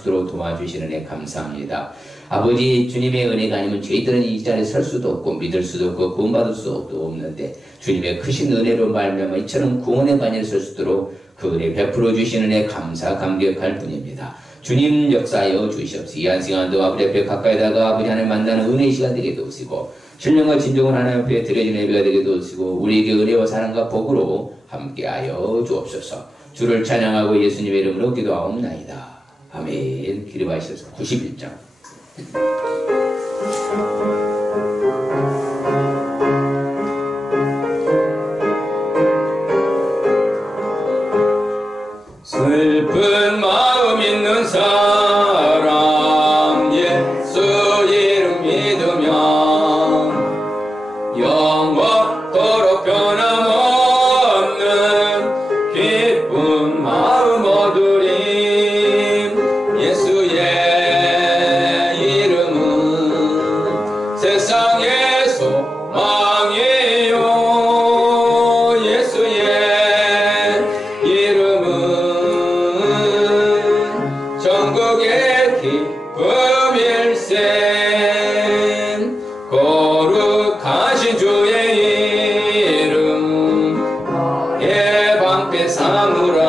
수 있도록 도와주시는 애 감사합니다. 아버지, 주님의 은혜가 아니면 저희들은 이 자리에 설 수도 없고 믿을 수도 없고 구원받을 수도 없는데 주님의 크신 은혜로 말미암아 이처럼 구원의 반열에 설 수 있도록 그 은혜 베풀어 주시는 애 감사 감격할 뿐입니다. 주님 역사하여 주시옵소서. 이 한 시간도 아버지 앞에 가까이 다가 아버지 하나님 만나는 은혜의 시간 되게 도우시고 신령과 진정을 하나님 앞에 드려지는 예배가 되게 도우시고 우리에게 은혜와 사랑과 복으로 함께하여 주옵소서. 주를 찬양하고 예수님의 이름으로 기도하옵나이다. 아멘. 기도하시옵소서. 91장. 슬픈 마음 있는 사람 예수 이름 믿으면 영원토록 변함없는 기쁜 마음 얻으리. 예수의 이름은 세상의 소망이요. 예수의 이름은 전국의 기쁨일세. 거룩하신 주의 이름 나의 방패 삼으라.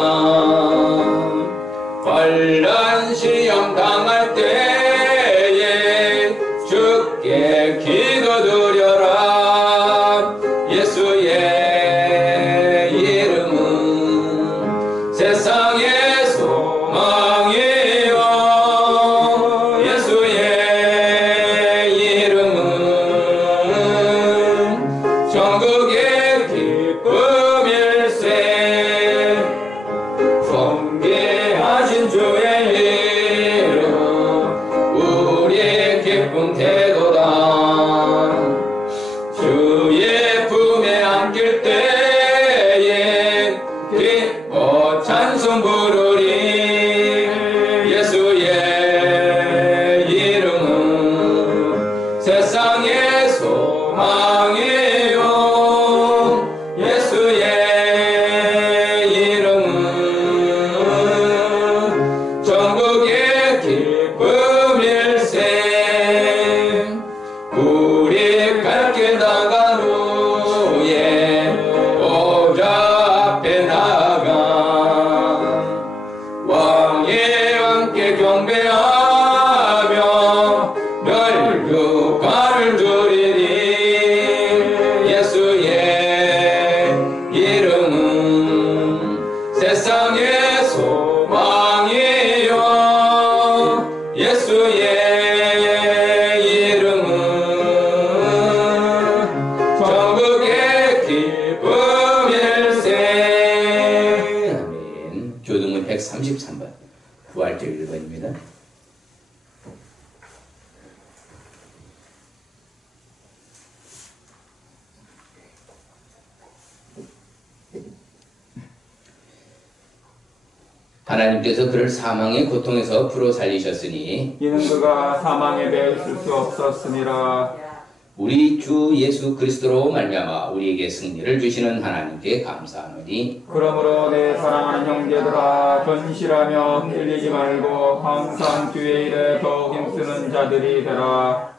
환난 시험 당할 때에 주께 기도드려라. 예수의 이름은 세상의 소망이요. 예수의 이름은 전국의 기쁨일세. 존귀하신 주의 이름 우리의 기쁨 태도다. 주의 품에 안길 때에 기뻐 찬송 부르리. 예수의 이름은 세상의 소망이요. 예수의 이름은 전국의 기쁨일세. 우리 갈 길 나간 후에 보좌 앞에 나가 왕의 왕께 경배하며 멸류관을 드리리. 예수의 이름은 세상의 소망이요. 예수의 이름은 전국의 기쁨일세. 아멘. 교동문 133번 부활절 1번입니다. 하나님께서 그를 사망의 고통에서 풀어 살리셨으니 이는 그가 사망에 매여 있을 수 없었음이라. 우리 주 예수 그리스도로 말미암아 우리에게 승리를 주시는 하나님께 감사하노니 그러므로 내 사랑하는 형제들아 견실하며 흔들리지 말고 항상 주의 일에 더욱 힘쓰는 자들이 되라.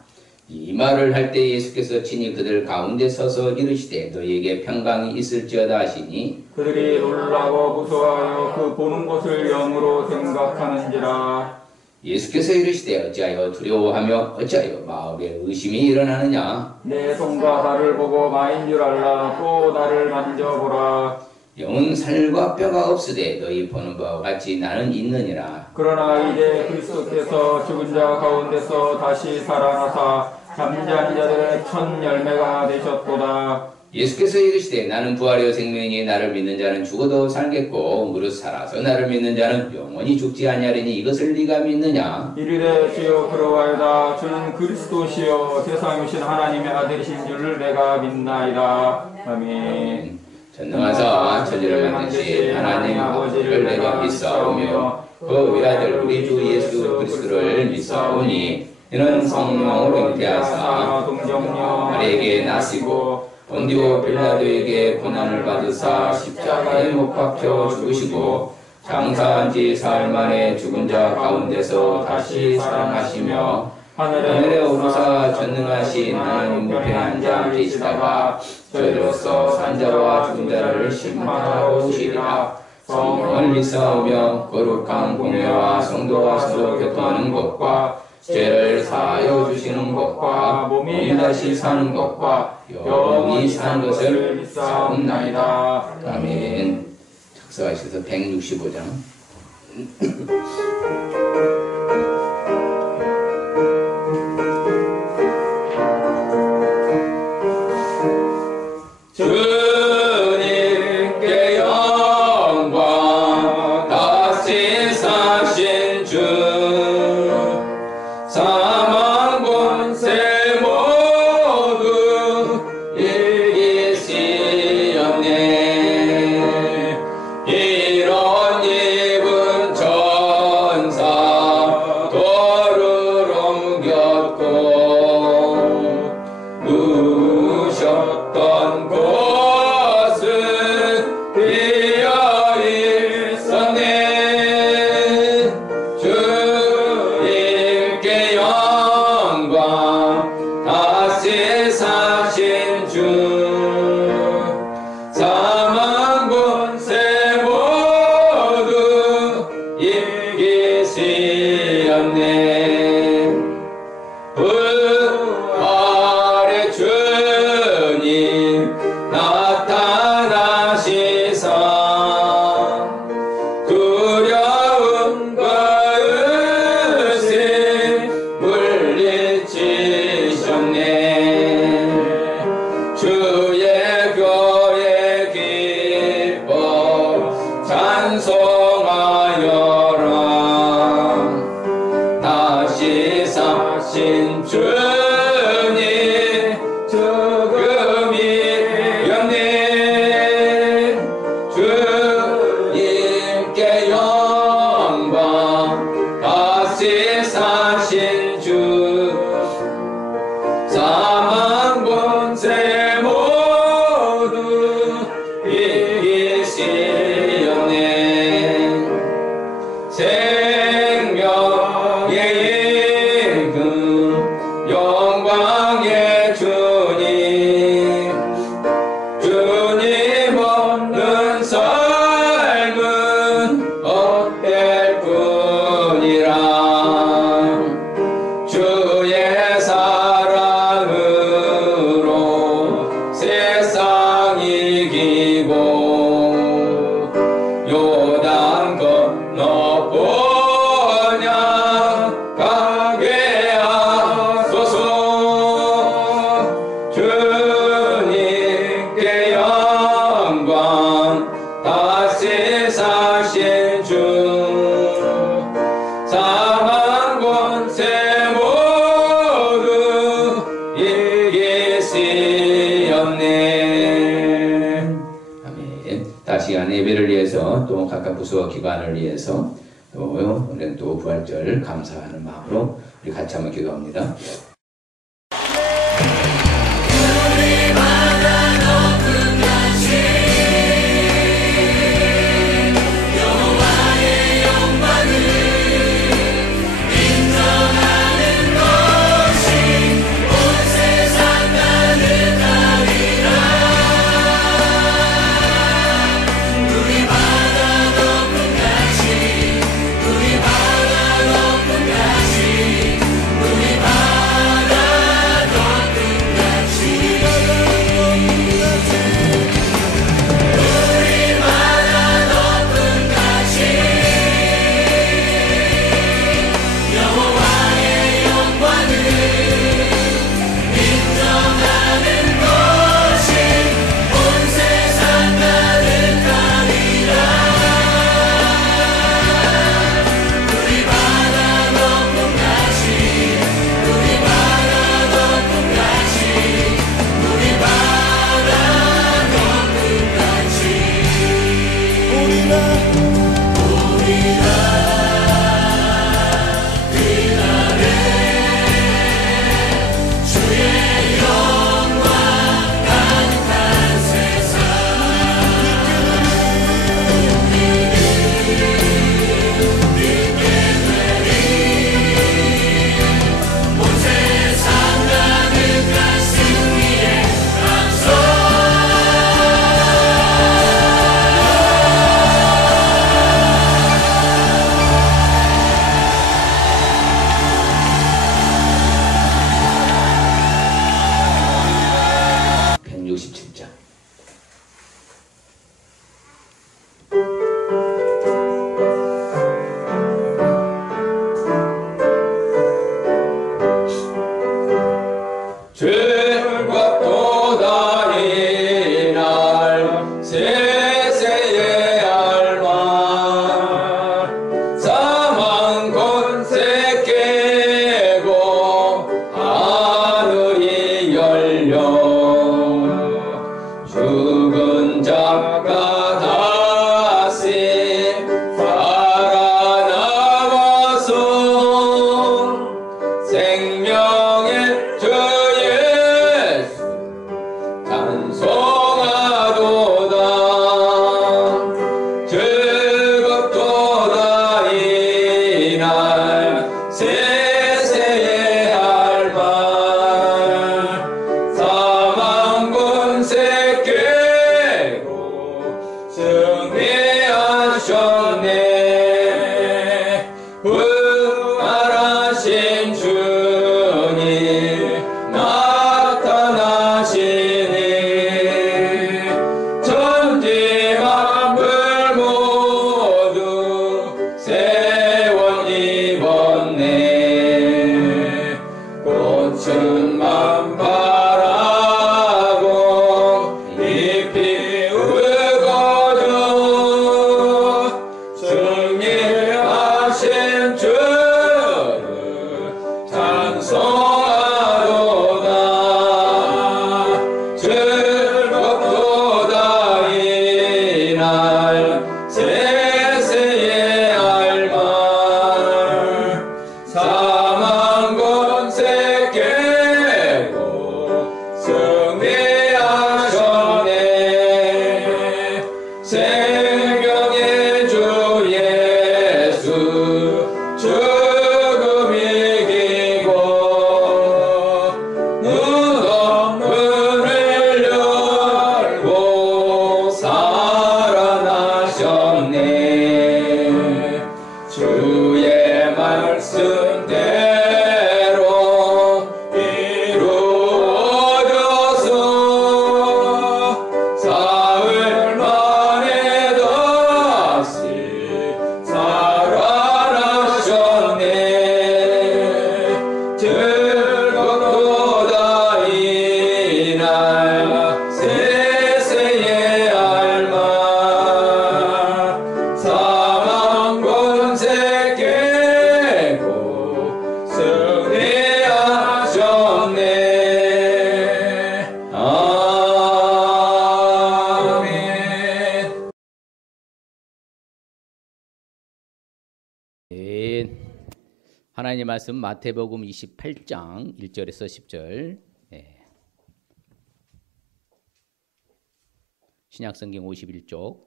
이 말을 할 때 예수께서 친히 그들 가운데 서서 이르시되 너희에게 평강이 있을지어다 하시니 그들이 놀라고 무서워하여 그 보는 것을 영으로 생각하는지라. 예수께서 이르시되 어찌하여 두려워하며 어찌하여 마음에 의심이 일어나느냐. 내 손과 발을 보고 마인 줄 알라. 또 나를 만져보라. 영은 살과 뼈가 없으되 너희 보는 바와 같이 나는 있느니라. 그러나 이제 그리스도께서 죽은 자 가운데서 다시 살아나사 잠자는 자들의 첫 열매가 되셨도다. 예수께서 이르시되 나는 부활이요 생명이니 나를 믿는 자는 죽어도 살겠고 무릇 살아서 나를 믿는 자는 영원히 죽지 아니하리니 이것을 네가 믿느냐. 이르되 주여 그러하여다. 주는 그리스도시요 세상에 오신 하나님의 아들이신 줄을 내가 믿나이다. 아멘. 전능하사 천지를 만드신 하나님 아버지를 내가 믿사오며 그 외아들 우리 주 예수 그리스도를 믿사오니 이는 성령으로 잉태하사 마리아에게 나시고 본디오 빌라도에게 고난을 받으사 십자가에 못 박혀 죽으시고 장사한 지 사흘 만에 죽은 자 가운데서 다시 살아나시며 하늘에 오르사 전능하신 하나님 우편에 앉아 계시다가 저희로서 산자와 죽은 자를 심판하러 오시리라. 성령을 믿사오며 거룩한 공회와 성도와 서로 교통하는 것과 죄를 사하여 주시는 것과 몸이 다시 사는 것과 영원히 사는 것을 믿사옵나이다. 아멘. 작사하셔서 165장. 주님께 영광 다시 사신 주 사망 권세 모두 이기시었네. 이런 입은 전사 돌을 옮겼고 누우셨던 곳은 비어 있었네. 주님께 영광 다시 사신 주 사망 권세 모두 이기시었네. 부활의 주님 나타나시사 두려움과 의심 물리치셨네. 주의 교회 기뻐 찬송하여라. 다시 사신 주님 죽음이 이겼네. 주님께 영광 다시 사신 주 사망 권세 모두 이기시었네. 생명의 이금 영광의 주님 주님 없는 삶은 헛될 뿐이라. 주의 사랑으로 세상 이기고 요단 건너 본향 가게 하소서. 주님께 영광 다시 사신 주 사망 권세 모두 이기시었네. 아멘. 다시 한 예배를 위해서 또 각각 부서 기관을 위해서 또 오늘은 또 부활절 감사하는 마음으로 우리 같이 한번 기도합니다. 우리 바다 하나님의 말씀 마태복음 28장 1절에서 10절. 신약성경 51쪽.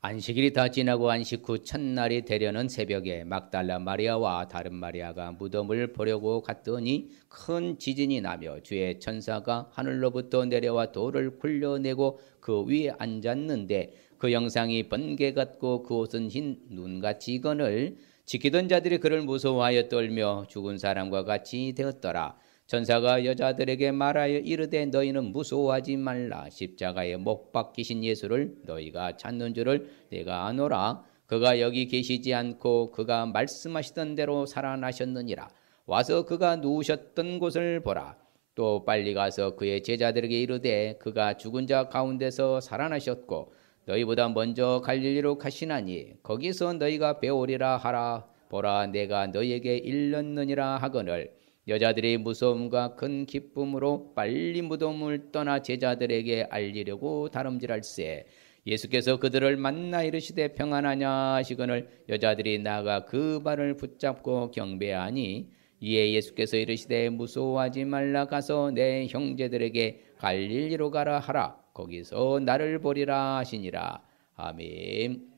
안식일이 다 지나고 안식 후 첫날이 되려는 새벽에 막달라 마리아와 다른 마리아가 무덤을 보려고 갔더니 큰 지진이 나며 주의 천사가 하늘로부터 내려와 돌을 굴려내고 그 위에 앉았는데 그 형상이 번개 같고 그 옷은 흰 눈같이 이거늘 지키던 자들이 그를 무서워하여 떨며 죽은 사람과 같이 되었더라. 천사가 여자들에게 말하여 이르되 너희는 무서워하지 말라. 십자가에 못 박히신 예수를 너희가 찾는 줄을 내가 아노라. 그가 여기 계시지 않고 그가 말씀하시던 대로 살아나셨느니라. 와서 그가 누우셨던 곳을 보라. 또 빨리 가서 그의 제자들에게 이르되 그가 죽은 자 가운데서 살아나셨고 너희보다 먼저 갈릴리로 가시나니 거기서 너희가 배우리라 하라. 보라 내가 너희에게 일렀느니라 하거늘 여자들이 무서움과 큰 기쁨으로 빨리 무덤을 떠나 제자들에게 알리려고 다름질할세. 예수께서 그들을 만나 이르시되 평안하냐 하시거늘 여자들이 나가 그 발을 붙잡고 경배하니 이에 예수께서 이르시되 무서워하지 말라. 가서 내 형제들에게 갈릴리로 가라 하라. 거기서 나를 보리라 하시니라. 아멘.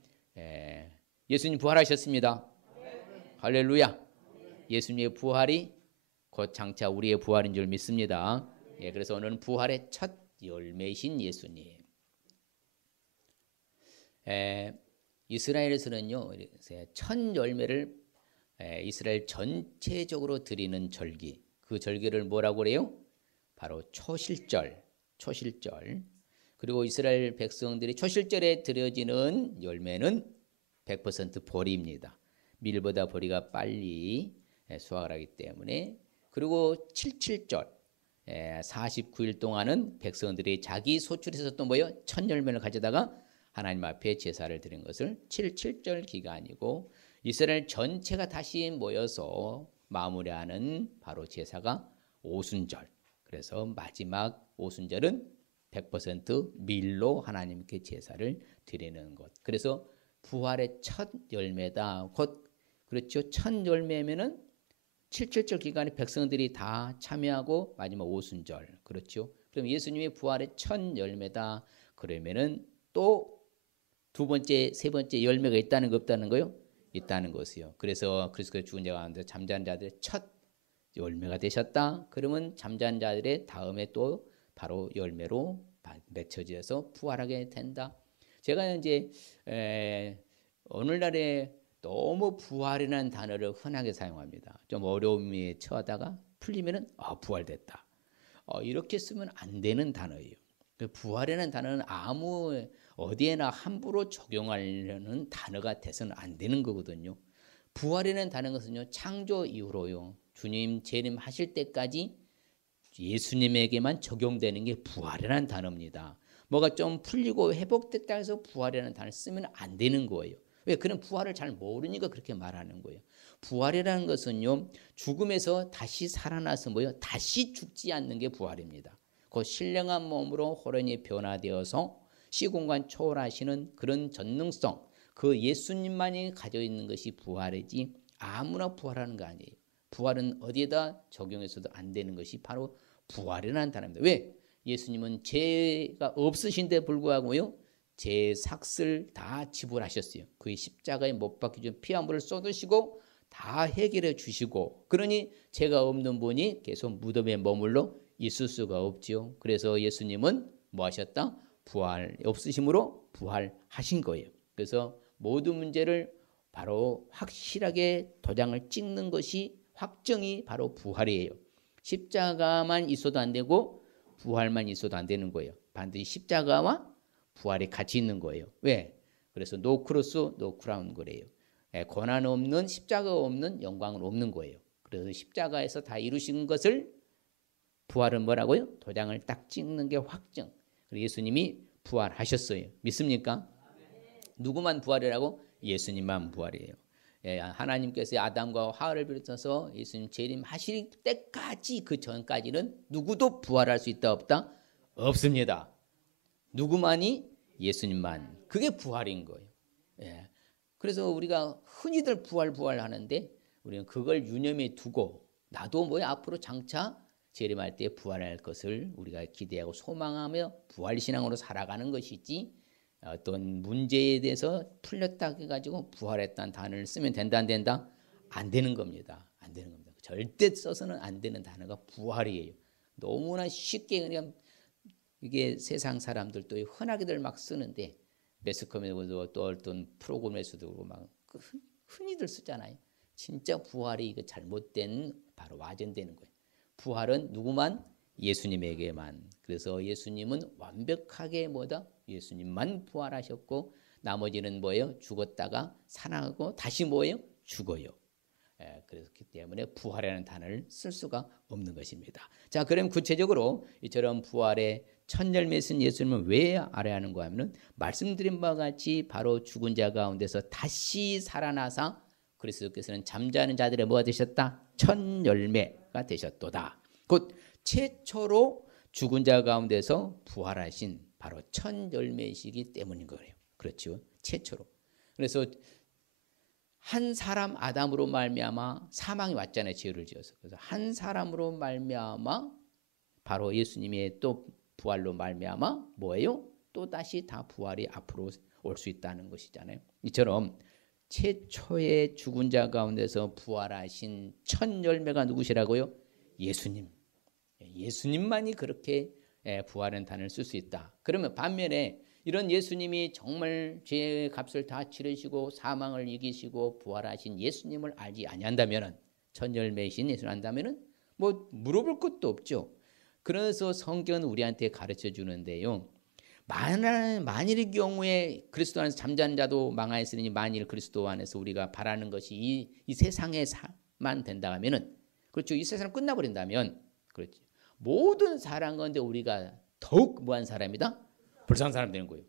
예수님 부활하셨습니다. 할렐루야. 예수님의 부활이 곧 장차 우리의 부활인 줄 믿습니다. 그래서 오늘은 부활의 첫 열매이신 예수님. 이스라엘에서는요, 첫 열매를 이스라엘 전체적으로 드리는 절기, 그 절기를 뭐라고 그래요? 바로 초실절. 그리고 이스라엘 백성들이 초실절에 드려지는 열매는 100% 보리입니다. 밀보다 보리가 빨리 수확을 하기 때문에. 그리고 77절 49일 동안은 백성들이 자기 소출에서 또 뭐요? 첫 열매를 가져다가 하나님 앞에 제사를 드린 것을 77절 기간이고 이스라엘 전체가 다시 모여서 마무리하는 바로 제사가 오순절. 그래서 마지막 오순절은 100% 밀로 하나님께 제사를 드리는 것. 그래서 부활의 첫 열매다. 곧 그렇죠. 첫 열매면은 77절 기간에 백성들이 다 참여하고 마지막 오순절. 그렇죠. 그럼 예수님의 부활의 첫 열매다. 그러면은 또 두 번째, 세 번째 열매가 있다는 거 없다는 거요? 있다는 것이요. 그래서 그리스도의 죽은 자 가운데 잠자는 자들의 첫 열매가 되셨다. 그러면 잠자는 자들의 다음에 또 바로 열매로 맺혀져서 부활하게 된다. 제가 이제 오늘날에 너무 부활이라는 단어를 흔하게 사용합니다. 좀 어려움에 처하다가 풀리면은 부활됐다. 이렇게 쓰면 안 되는 단어예요. 부활이라는 단어는 아무 어디에나 함부로 적용하려는 단어가 돼서는 안 되는 거거든요. 부활이라는 단어는 것은요, 창조 이후로요, 주님 재림하실 때까지 예수님에게만 적용되는 게 부활이라는 단어입니다. 뭐가 좀 풀리고 회복됐다 해서 부활이라는 단어를 쓰면 안 되는 거예요. 왜? 그는 부활을 잘 모르니까 그렇게 말하는 거예요. 부활이라는 것은요, 죽음에서 다시 살아나서 뭐요? 다시 죽지 않는 게 부활입니다. 그 신령한 몸으로 호련히 변화되어서 시공간 초월하시는 그런 전능성, 그 예수님만이 가지고 있는 것이 부활이지 아무나 부활하는 거 아니에요. 부활은 어디에다 적용해서도 안 되는 것이 바로 부활이라는 단어입니다. 왜? 예수님은 죄가 없으신데 불구하고요, 제 삭을 다 지불하셨어요. 그의 십자가에 못 박히신 피와 물을 쏟으시고 다 해결해 주시고, 그러니 죄가 없는 분이 계속 무덤에 머물러 있을 수가 없지요. 그래서 예수님은 뭐 하셨다? 부활 없으심으로 부활하신 거예요. 그래서 모든 문제를 바로 확실하게 도장을 찍는 것이 확정이 바로 부활이에요. 십자가만 있어도 안 되고 부활만 있어도 안 되는 거예요. 반드시 십자가와 부활이 같이 있는 거예요. 왜? 그래서 노 크로스 노 크라운 그래요. 고난 없는 십자가 없는 영광은 없는 거예요. 그래서 십자가에서 다 이루신 것을 부활은 뭐라고요? 도장을 딱 찍는 게 확정. 예수님이 부활하셨어요. 믿습니까? 누구만 부활이라고? 예수님만 부활이에요. 하나님께서 아담과 하와를 비롯해서 예수님 재림하실 때까지, 그 전까지는 누구도 부활할 수 있다 없다? 없습니다. 누구만이? 예수님만. 그게 부활인 거예요. 그래서 우리가 흔히들 부활 하는데 우리는 그걸 유념해 두고 나도 뭐야 앞으로 장차 재림할 때 부활할 것을 우리가 기대하고 소망하며 부활신앙으로 살아가는 것이지 어떤 문제에 대해서 풀렸다 해가지고 부활했다는 단어를 쓰면 된다 안 된다? 안 되는 겁니다. 안 되는 겁니다. 절대 써서는 안 되는 단어가 부활이에요. 너무나 쉽게 그냥 이게 세상 사람들도 흔하게들 막 쓰는데 매스컴에서도 또 어떤 프로그램에서도 막 흔히들 쓰잖아요. 진짜 부활이 이거 잘못된 바로 와전되는 거예요. 부활은 누구만? 예수님에게만. 그래서 예수님은 완벽하게 뭐다? 예수님만 부활하셨고 나머지는 뭐예요? 죽었다가 살아나고 다시 뭐예요? 죽어요. 그렇기 때문에 부활이라는 단어를 쓸 수가 없는 것입니다. 자, 그럼 구체적으로 이처럼 부활의 첫 열매 쓴 예수님은 왜 알아야 하는가 하면은 말씀드린 바와 같이 바로 죽은 자 가운데서 다시 살아나사 그리스도께서는 잠자는 자들의 뭐가 되셨다? 첫 열매가 되셨도다. 곧 최초로 죽은 자 가운데서 부활하신 바로 첫 열매이시기 때문인 거예요. 그렇죠? 최초로. 그래서 한 사람 아담으로 말미암아 사망이 왔잖아요. 죄를 지어서. 그래서 한 사람으로 말미암아 바로 예수님의 또 부활로 말미암아 뭐예요? 또 다시 다 부활이 앞으로 올 수 있다는 것이잖아요. 이처럼 최초의 죽은 자 가운데서 부활하신 첫 열매가 누구시라고요? 예수님. 예수님만이 그렇게 부활한 단어를 쓸 수 있다. 그러면 반면에 이런 예수님이 정말 죄의 값을 다 치르시고 사망을 이기시고 부활하신 예수님을 알지 아니한다면은 첫 열매이신 예수를 안다면은 뭐 물어볼 것도 없죠. 그래서 성경은 우리한테 가르쳐 주는데요. 만일의 경우에 그리스도 안에서 잠자는 자도 망하였으니 만일 그리스도 안에서 우리가 바라는 것이 이 세상에만 된다 하면은 그렇죠. 이 세상은 끝나버린다면 그렇죠. 모든 사람 가운데 우리가 더욱 뭐한 사람이다? 불쌍한 사람 되는 거예요.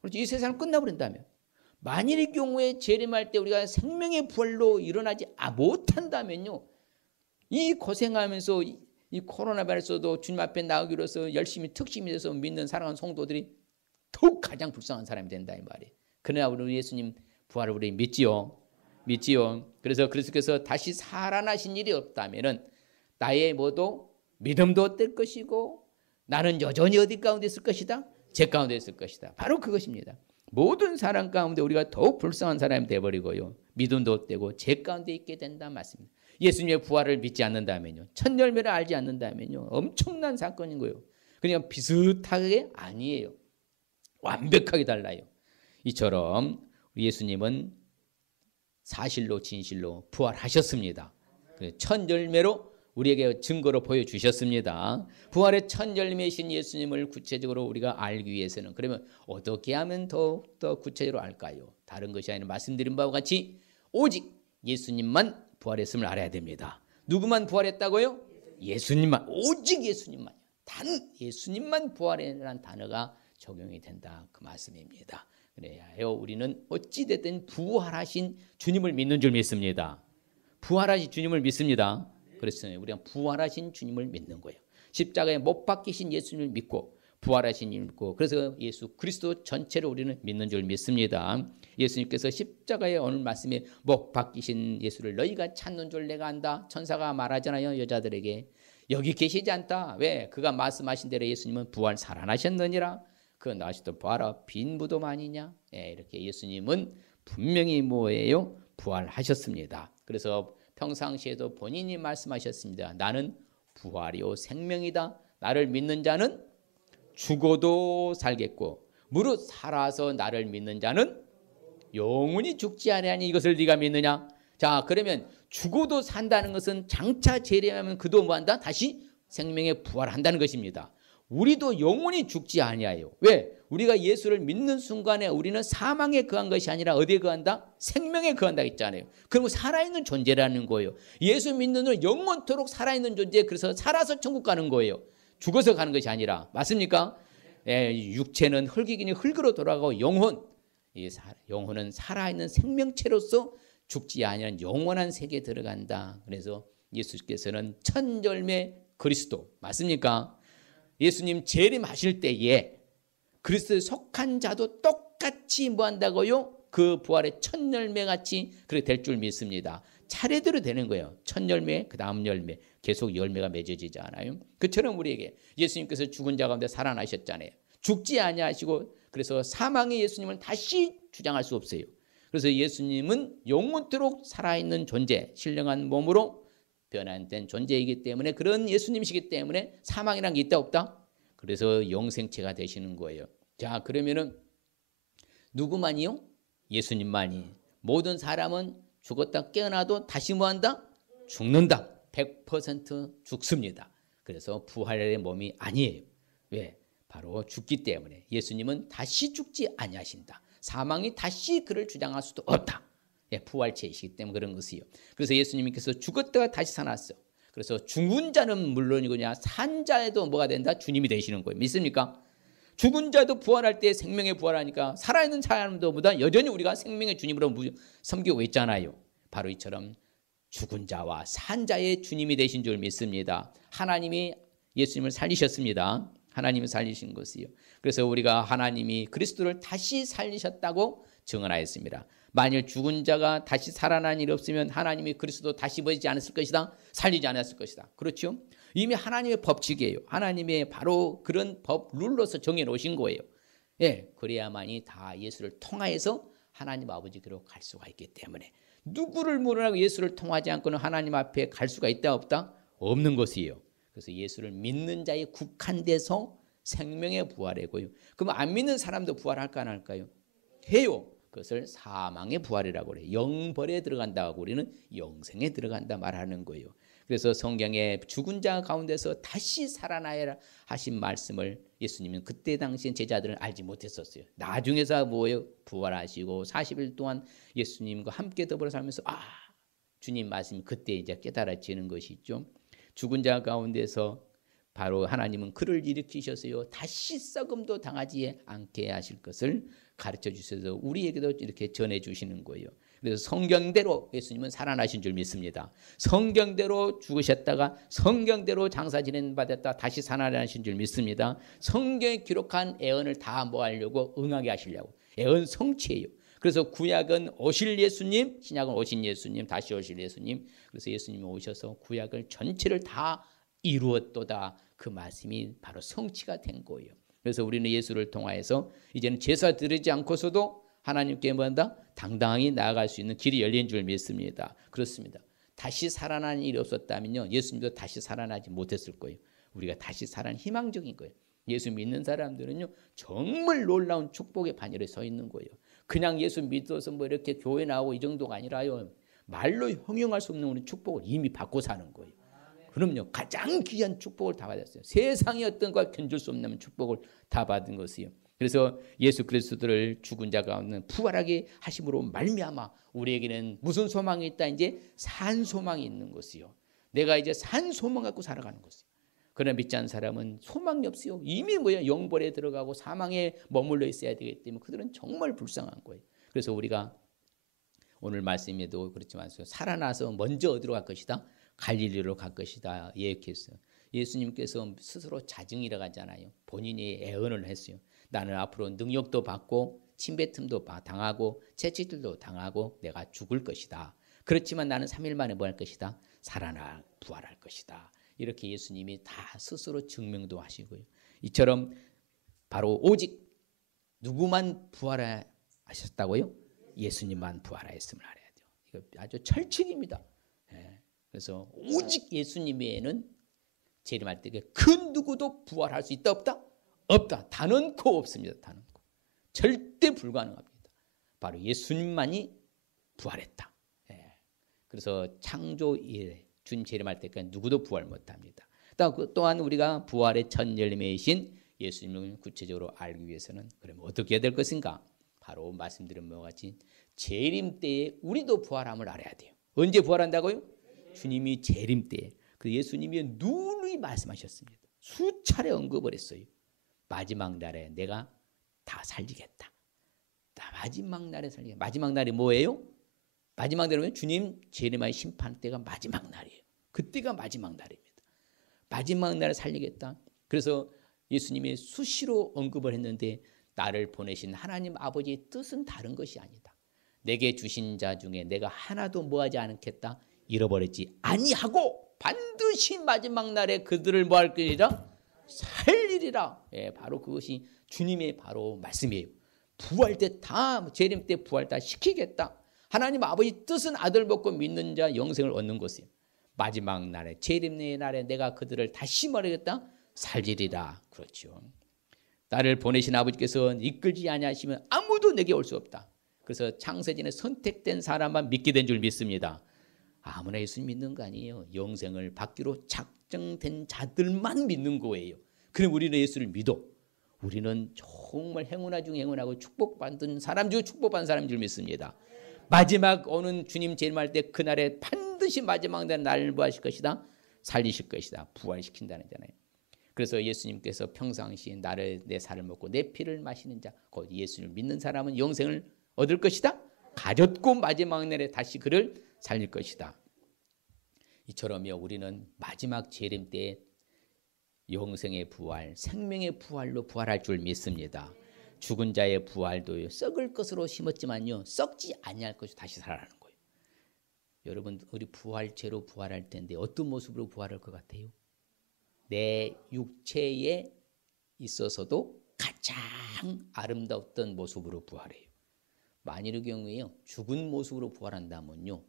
그렇죠. 이 세상은 끝나버린다면 만일의 경우에 재림할 때 우리가 생명의 부활로 일어나지 못한다면요. 이 고생하면서 이 코로나 바이러스도 주님 앞에 나오기로서 열심히 특심이 돼서 믿는 사랑하는 성도들이 더욱 가장 불쌍한 사람이 된다 이 말이에요. 그러나 우리 예수님 부활을 우리 믿지요. 그래서 그리스도께서 다시 살아나신 일이 없다면은 나의 모두 믿음도 뜰 것이고 나는 여전히 어디 가운데 있을 것이다? 제 가운데 있을 것이다. 바로 그것입니다. 모든 사람 가운데 우리가 더욱 불쌍한 사람이 되어버리고요. 믿음도 떼고 제 가운데 있게 된다 말씀입니다. 예수님의 부활을 믿지 않는다면요. 첫 열매를 알지 않는다면요. 엄청난 사건인 거예요. 그냥 비슷하게 아니에요. 완벽하게 달라요. 이처럼 예수님은 사실로 진실로 부활하셨습니다. 첫 열매로 우리에게 증거로 보여주셨습니다. 부활의 첫 열매이신 예수님을 구체적으로 우리가 알기 위해서는 그러면 어떻게 하면 더욱더 구체적으로 알까요? 다른 것이 아니라 말씀드린 바와 같이 오직 예수님만 부활했음을 알아야 됩니다. 누구만 부활했다고요? 예수님만. 오직 예수님만요. 단 예수님만 부활이라는 단어가 적용이 된다. 그 말씀입니다. 그래야 우리는 어찌됐든 부활하신 주님을 믿는 줄 믿습니다. 부활하신 주님을 믿습니다. 그래서 우리가 부활하신 주님을 믿는 거예요. 십자가에 못 박히신 예수님을 믿고 부활하신 주님을 믿고 그래서 예수 그리스도 전체를 우리는 믿는 줄 믿습니다. 예수님께서 십자가에 오늘 말씀에 못 박히신 예수를 너희가 찾는 줄 내가 안다. 천사가 말하잖아요. 여자들에게. 여기 계시지 않다. 왜? 그가 말씀하신 대로 예수님은 부활 살아나셨느니라. 그 나시도 봐라. 빈 무덤 아니냐. 이렇게 예수님은 분명히 뭐예요? 부활하셨습니다. 그래서 평상시에도 본인이 말씀하셨습니다. 나는 부활이요 생명이다. 나를 믿는 자는 죽어도 살겠고 무릇 살아서 나를 믿는 자는 영원히 죽지 아니하니 이것을 네가 믿느냐? 자, 그러면 죽어도 산다는 것은 장차 재림하면 그도 뭐한다? 다시 생명에 부활한다는 것입니다. 우리도 영원히 죽지 아니하요. 왜? 우리가 예수를 믿는 순간에 우리는 사망에 거한 것이 아니라 어디에 거한다? 생명에 거한다 했잖아요. 그리고 살아있는 존재라는 거예요. 예수 믿는 은 영원토록 살아있는 존재. 그래서 살아서 천국 가는 거예요. 죽어서 가는 것이 아니라. 맞습니까? 육체는 흙이기니 흙으로 돌아가고 영혼은 살아있는 생명체로서 죽지 아니하는 영원한 세계에 들어간다. 그래서 예수께서는 첫 열매 그리스도. 맞습니까? 예수님 재림하실 때에 그리스도에 속한 자도 똑같이 뭐 한다고요? 그 부활의 첫 열매같이 그렇게 될 줄 믿습니다. 차례대로 되는 거예요. 첫 열매, 그 다음 열매, 계속 열매가 맺어지지 않아요? 그처럼 우리에게 예수님께서 죽은 자 가운데 살아나셨잖아요. 죽지 아니하시고 그래서 사망의 예수님을 다시 주장할 수 없어요. 그래서 예수님은 영원토록 살아있는 존재, 신령한 몸으로 변환된 존재이기 때문에 그런 예수님이시기 때문에 사망이란 게 있다 없다? 그래서 영생체가 되시는 거예요. 자, 그러면은 누구만이요? 예수님만이. 모든 사람은 죽었다 깨어나도 다시 뭐한다? 죽는다. 100% 죽습니다. 그래서 부활의 몸이 아니에요. 왜? 바로 죽기 때문에 예수님은 다시 죽지 아니하신다. 사망이 다시 그를 주장할 수도 없다. 예, 부활체이시기 때문에 그런 것이요. 그래서 예수님께서 죽었다가 다시 살아났어. 그래서 죽은 자는 물론이거냐 산 자에도 뭐가 된다? 주님이 되시는 거예요. 믿습니까? 죽은 자도 부활할 때 생명에 부활하니까 살아있는 사람들보다 여전히 우리가 생명의 주님으로 섬기고 있잖아요. 바로 이처럼 죽은 자와 산 자의 주님이 되신 줄 믿습니다. 하나님이 예수님을 살리셨습니다. 하나님이 살리신 것이요. 그래서 우리가 하나님이 그리스도를 다시 살리셨다고 증언하였습니다. 만일 죽은 자가 다시 살아난 일이 없으면 하나님이 그리스도 다시 보이지 않았을 것이다. 살리지 않았을 것이다. 그렇죠? 이미 하나님의 법칙이에요. 하나님의 바로 그런 법 룰로서 정해놓으신 거예요. 예, 그래야만이 다 예수를 통하여서 하나님 아버지께로 갈 수가 있기 때문에 누구를 물어나고 예수를 통하지 않고는 하나님 앞에 갈 수가 있다 없다? 없는 것이에요. 그래서 예수를 믿는 자에 국한돼서 생명의 부활이고요. 그럼 안 믿는 사람도 부활할까 안 할까요? 해요. 그것을 사망의 부활이라고 그래요. 영벌에 들어간다고 우리는 영생에 들어간다 말하는 거예요. 그래서 성경에 죽은 자 가운데서 다시 살아나야 하신 말씀을 예수님은 그때 당시엔 제자들은 알지 못했었어요. 나중에서 뭐예요? 부활하시고 40일 동안 예수님과 함께 더불어 살면서 주님 말씀이 그때 이제 깨달아지는 것이 있죠. 죽은 자 가운데서 바로 하나님은 그를 일으키셨어요. 다시 썩음도 당하지 않게 하실 것을 가르쳐 주셔서 우리에게도 이렇게 전해 주시는 거예요. 그래서 성경대로 예수님은 살아나신 줄 믿습니다. 성경대로 죽으셨다가 성경대로 장사 지낸 받았다 다시 살아나신 줄 믿습니다. 성경에 기록한 애언을 다 뭐 하려고 응하게 하시려고. 애언 성취예요. 그래서 구약은 오실 예수님, 신약은 오신 예수님, 다시 오실 예수님. 그래서 예수님이 오셔서 구약을 전체를 다 이루었도다. 그 말씀이 바로 성취가 된 거예요. 그래서 우리는 예수를 통하여서 이제는 제사 드리지 않고서도 하나님께 뭐한다? 당당히 나아갈 수 있는 길이 열린 줄 믿습니다. 그렇습니다. 다시 살아난 일이 없었다면요. 예수님도 다시 살아나지 못했을 거예요. 우리가 다시 살아난 희망적인 거예요. 예수 믿는 사람들은요. 정말 놀라운 축복의 반열에 서 있는 거예요. 그냥 예수 믿어서 뭐 이렇게 교회 나오고 이 정도가 아니라요. 말로 형용할 수 없는 우리 축복을 이미 받고 사는 거예요. 그럼요. 가장 귀한 축복을 다 받았어요. 세상의 어떤 걸 견줄 수 없는 축복을 다 받은 것이요. 그래서 예수 그리스도를 죽은 자 가운데 부활하게 하심으로 말미암아 우리에게는 무슨 소망이 있다? 이제 산 소망이 있는 것이요. 내가 이제 산 소망 갖고 살아가는 것이요. 그러나 믿지 않는 사람은 소망이 없어요. 이미 영벌에 들어가고 사망에 머물러 있어야 되기 때문에 그들은 정말 불쌍한 거예요. 그래서 우리가 오늘 말씀에도 그렇지만 살아나서 먼저 어디로 갈 것이다? 갈릴리로 갈 것이다 예약했어요. 예수님께서 스스로 자증이라고 하잖아요. 본인이 애언을 했어요. 나는 앞으로 능력도 받고 침뱉음도 당하고 채찍들도 당하고 내가 죽을 것이다. 그렇지만 나는 3일 만에 뭐 할 것이다? 살아나 부활할 것이다. 이렇게 예수님이 다 스스로 증명도 하시고요. 이처럼 바로 오직 누구만 부활하셨다고요? 예수님만 부활하였음을 알아야 돼요. 이거 아주 철칙입니다. 그래서 오직 예수님 외에는 재림할 때 그 누구도 부활할 수 있다 없다? 없다. 단언코 없습니다. 단언코. 절대 불가능합니다. 바로 예수님만이 부활했다. 그래서 창조 이래 주님 재림할 때까지 누구도 부활 못합니다. 또한 우리가 부활의 첫 열매이신 예수님을 구체적으로 알기 위해서는 그러면 어떻게 해야 될 것인가? 바로 말씀드린 바와 같이 재림 때에 우리도 부활함을 알아야 돼요. 언제 부활한다고요? 주님이 재림 때에. 그 예수님이 누누이 말씀하셨습니다. 수차례 언급을 했어요. 마지막 날에 내가 다 살리겠다. 마지막 날에 살리겠다. 마지막 날이 뭐예요? 마지막 날이면 주님 재림의 심판 때가 마지막 날이에요. 그때가 마지막 날입니다. 마지막 날에 살리겠다. 그래서 예수님이 수시로 언급을 했는데 나를 보내신 하나님 아버지의 뜻은 다른 것이 아니다. 내게 주신 자 중에 내가 하나도 뭐하지 않겠다. 잃어버리지 아니하고 반드시 마지막 날에 그들을 뭐 할 것이라? 살리리라. 예, 바로 그것이 주님의 바로 말씀이에요. 부활 때 다, 재림 때 부활 다 시키겠다. 하나님 아버지 뜻은 아들 먹고 믿는 자 영생을 얻는 것이에요. 마지막 날에, 재림의 날에 내가 그들을 다시 말하겠다? 살리리라. 그렇죠. 나를 보내신 아버지께서 이끌지 아니하시면 아무도 내게 올 수 없다. 그래서 창세전에 선택된 사람만 믿게 된 줄 믿습니다. 아무나 예수 믿는 거 아니에요. 영생을 받기로 작정된 자들만 믿는 거예요. 그럼 우리는 예수를 믿어. 우리는 정말 행운아 중 행운하고 축복받은 사람 중 축복받은 사람인 줄 믿습니다. 마지막 오는 주님 재림할 때 그날에 반드시 마지막 날을 부활하실 것이다. 살리실 것이다. 부활시킨다는 잖아요. 그래서 예수님께서 평상시에 나를 내 살을 먹고 내 피를 마시는 자, 곧 예수를 믿는 사람은 영생을 얻을 것이다. 가졌고 마지막 날에 다시 그를 살릴 것이다. 이처럼요 우리는 마지막 재림 때에 영생의 부활, 생명의 부활로 부활할 줄 믿습니다. 죽은 자의 부활도요 썩을 것으로 심었지만요 썩지 아니할 것이 다시 살아나는 거예요. 여러분 우리 부활체로 부활할 텐데 어떤 모습으로 부활할 것 같아요? 내 육체에 있어서도 가장 아름다웠던 모습으로 부활해요. 만일의 경우에요 죽은 모습으로 부활한다면요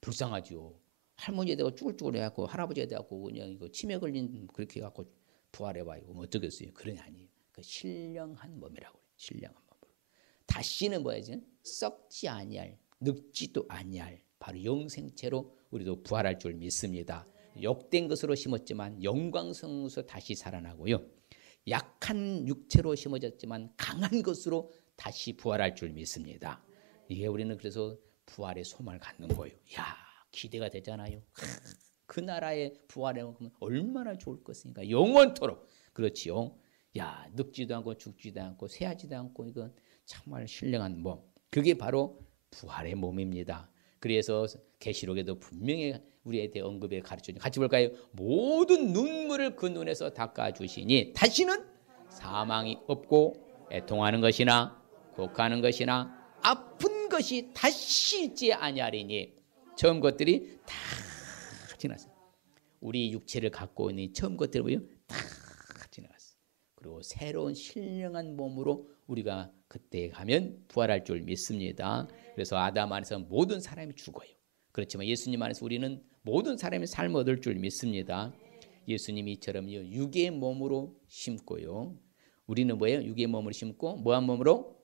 불쌍하죠. 할머니에 대고 쭈글쭈글 해갖고 할아버지에 대고 그냥 이거 치매 걸린 그렇게 해갖고 부활해봐요. 그럼 어떻겠어요? 그런 게 아니에요. 그 신령한 몸이라고 그래요. 신령한 몸으로. 다시는 뭐야지? 썩지 아니할, 늙지도 아니할 바로 영생체로 우리도 부활할 줄 믿습니다. 욕된 것으로 심었지만 영광스러워서 다시 살아나고요. 약한 육체로 심어졌지만 강한 것으로 다시 부활할 줄 믿습니다. 이게 우리는 그래서 부활의 소망을 갖는 거예요. 야, 기대가 되잖아요. 그 나라의 부활에 오면 얼마나 좋을 것입니까? 영원토록. 그렇지요. 야, 늙지도 않고 죽지도 않고 쇠하지도 않고 이건 정말 신령한 몸. 그게 바로 부활의 몸입니다. 그래서 계시록에도 분명히 우리에 대해 언급에 가르쳐주니 같이 볼까요? 모든 눈물을 그 눈에서 닦아주시니 다시는 사망이 없고 애통하는 것이나 곡하는 것이나 아픈 것이 다시 있지 아니하리니 처음 것들이 다 지났어요. 우리 육체를 갖고 있는 처음 것들이 뭐예요? 다 지나갔어요. 그리고 새로운 신령한 몸으로 우리가 그때 가면 부활할 줄 믿습니다. 그래서 아담 안에서 모든 사람이 죽어요. 그렇지만 예수님 안에서 우리는 모든 사람이 삶을 얻을 줄 믿습니다. 예수님이 이처럼 육의 몸으로 심고요. 우리는 뭐예요? 육의 몸으로 심고 뭐한 몸으로?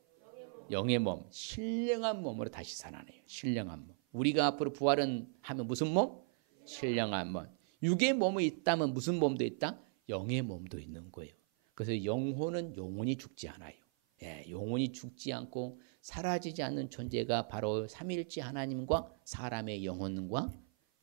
영의 몸, 신령한 몸으로 다시 살아나요. 신령한 몸. 우리가 앞으로 부활은 하면 무슨 몸? 신령한 몸. 육의 몸이 있다면 무슨 몸도 있다? 영의 몸도 있는 거예요. 그래서 영혼은 영원히 죽지 않아요. 예, 영원히 죽지 않고 사라지지 않는 존재가 바로 삼위일체 하나님과 사람의 영혼과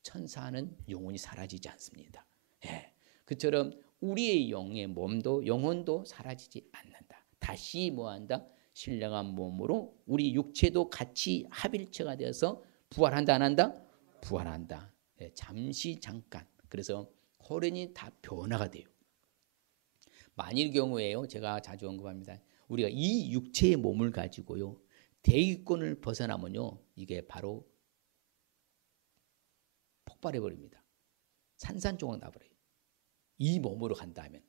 천사는 영원히 사라지지 않습니다. 예, 그처럼 우리의 영의 몸도 영혼도 사라지지 않는다. 다시 뭐한다? 신령한 몸으로 우리 육체도 같이 합일체가 되어서 부활한다 안 한다? 부활한다. 예, 잠시 잠깐. 그래서 호련이 다 변화가 돼요. 만일 경우에요. 제가 자주 언급합니다. 우리가 이 육체의 몸을 가지고요. 대기권을 벗어나면요. 이게 바로 폭발해버립니다. 산산조각 나버려요. 이 몸으로 간다면.